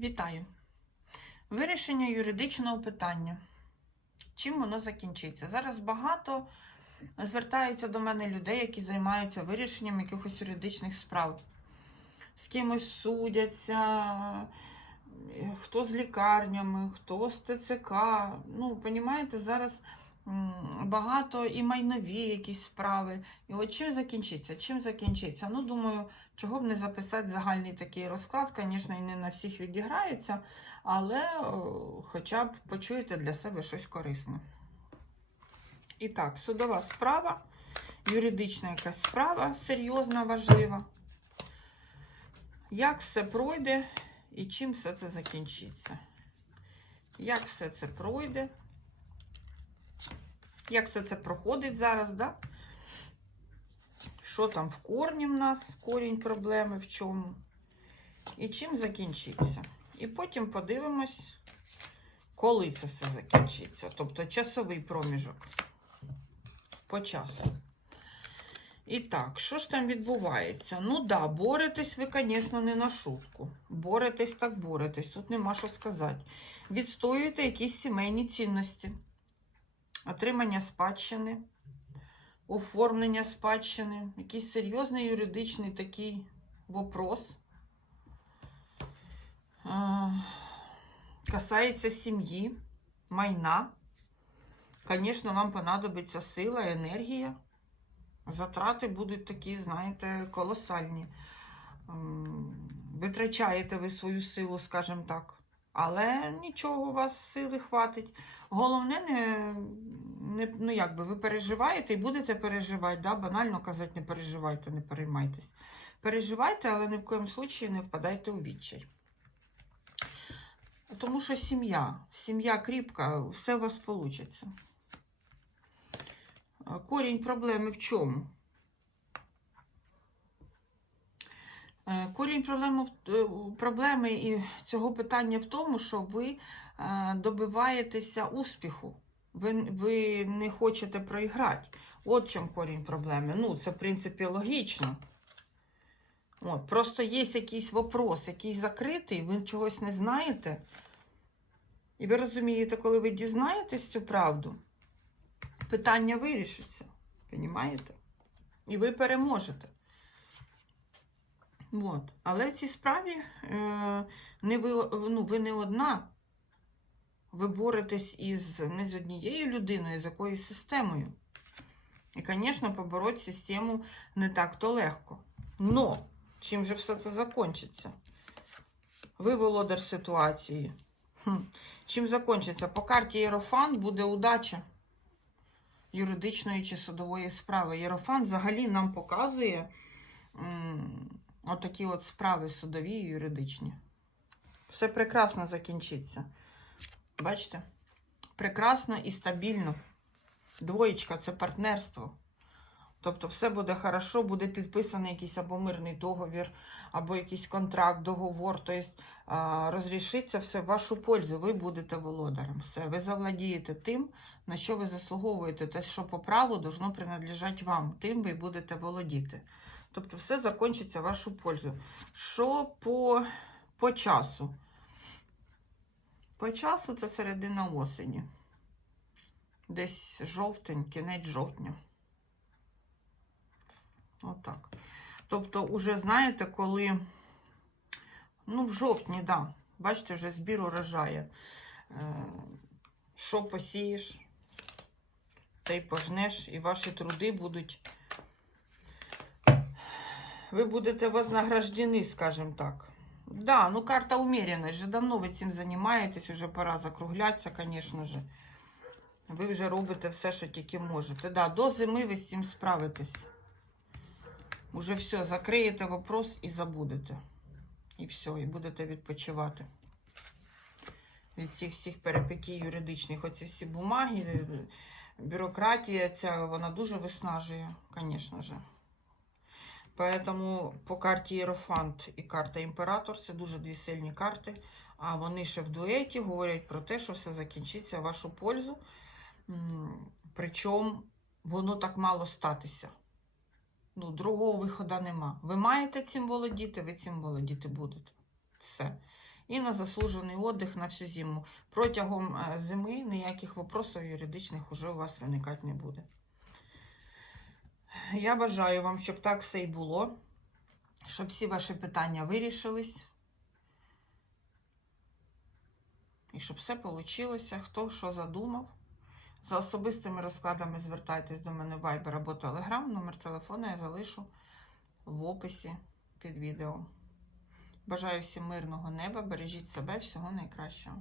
Вітаю! Вирішення юридичного питання. Чим воно закінчиться? Зараз багато звертається до мене людей, які займаються вирішенням якихось юридичних справ. З кимось судяться, хто з лікарнями, хто з ТЦК. Ну, понімаєте, зараз багато і майнові якісь справи. І от чим закінчиться? Чим закінчиться? Ну, думаю, чого б не записати загальний такий розклад, звісно, і не на всіх відіграється, але хоча б почуєте для себе щось корисне. І так, судова справа, юридична якась справа серйозна, важлива. Як все пройде і чим все це закінчиться? Як все це пройде? Як все це проходить зараз, да? Що там в корні в нас, корінь проблеми в чому? І чим закінчиться? І потім подивимось, коли це все закінчиться. Тобто часовий проміжок по часу. І так, що ж там відбувається? Ну да, боретесь ви, звісно, не на шутку. Боретесь так боретесь, тут нема що сказати. Відстоюєте якісь сімейні цінності, отримання спадщини, оформлення спадщини, якийсь серйозний юридичний такий вопрос. Касається сім'ї, майна. Звісно, вам понадобиться сила, енергія. Затрати будуть такі, знаєте, колосальні. Витрачаєте ви свою силу, скажімо так. Але нічого у вас сили хватить. Головне, не, не, ну якби ви переживаєте і будете переживати. Да? Банально казати, не переживайте, не переймайтесь. Переживайте, але ні в коєму случаї не впадайте у відчай. Тому що сім'я, сім'я кріпка, все у вас вийде. Корінь проблеми в чому? Корінь проблеми, е, проблеми і цього питання в тому, що ви е, добиваєтеся успіху. Ви, ви не хочете проіграти. От чим корінь проблеми. Ну, це, в принципі, логічно. От, просто є якийсь вопрос, який закритий, ви чогось не знаєте. І ви розумієте, коли ви дізнаєтесь цю правду, питання вирішиться. Понімаєте? І ви переможете. От. Але в цій справі е, не ви, ну, ви не одна. Ви боретесь із не з однією людиною, з якоюсь системою. І, звісно, побороти систему не так-то легко. Но чим же все це закінчиться? Ви володар ситуації. Хм. Чим закінчиться? По карті Єрофан буде удача юридичної чи судової справи. Єрофан взагалі нам показує м, отакі от справи судові і юридичні. Все прекрасно закінчиться. Бачите? Прекрасно і стабільно. Двоєчка це партнерство. Тобто все буде хорошо, буде підписаний якийсь або мирний договір, або якийсь контракт, договор. Тобто розрішиться все в вашу пользу. Ви будете володарем. Все, ви завладієте тим, на що ви заслуговуєте, те, що по праву должно принадлежати вам. Тим ви будете володіти. Тобто все закінчиться в вашу пользу. Що по, по часу? По часу це середина осені. Десь жовтень, кінець жовтня. Отак. Тобто, уже знаєте, коли, ну, в жовтні, да, бачите, вже збір урожає. Е, Що посієш, те й пожнеш, і ваші труди будуть. Ви будете вознаграждені, скажімо так. Да, ну карта умеренность. Вже давно ви цим займаєтесь, вже пора закруглятися, звісно ж. Ви вже робите все, що тільки можете. Да, до зими ви з цим справитесь. Уже все, закриєте вопрос і забудете. І все, і будете відпочивати. Від цих всіх перипетій юридичних. Оці всі бумаги, е, бюрократія ця, вона дуже виснажує, звісно ж. Поэтому по карті Єрофант і карта Імператор це дуже дві сильні карти. А вони ще в дуеті говорять про те, що все закінчиться в вашу пользу. Причому воно так мало статися. Ну, другого виходу нема. Ви маєте цим володіти, ви цим володіти будете. Все. і на заслужений отдих на всю зиму. Протягом е, зими ніяких вопросів юридичних уже у вас виникати не буде. Я бажаю вам, щоб так все і було, щоб всі ваші питання вирішились. І щоб все вийшло, хто що задумав. За особистими розкладами звертайтесь до мене в Viber або Telegram. Номер телефону я залишу в описі під відео. Бажаю всім мирного неба, бережіть себе, всього найкращого.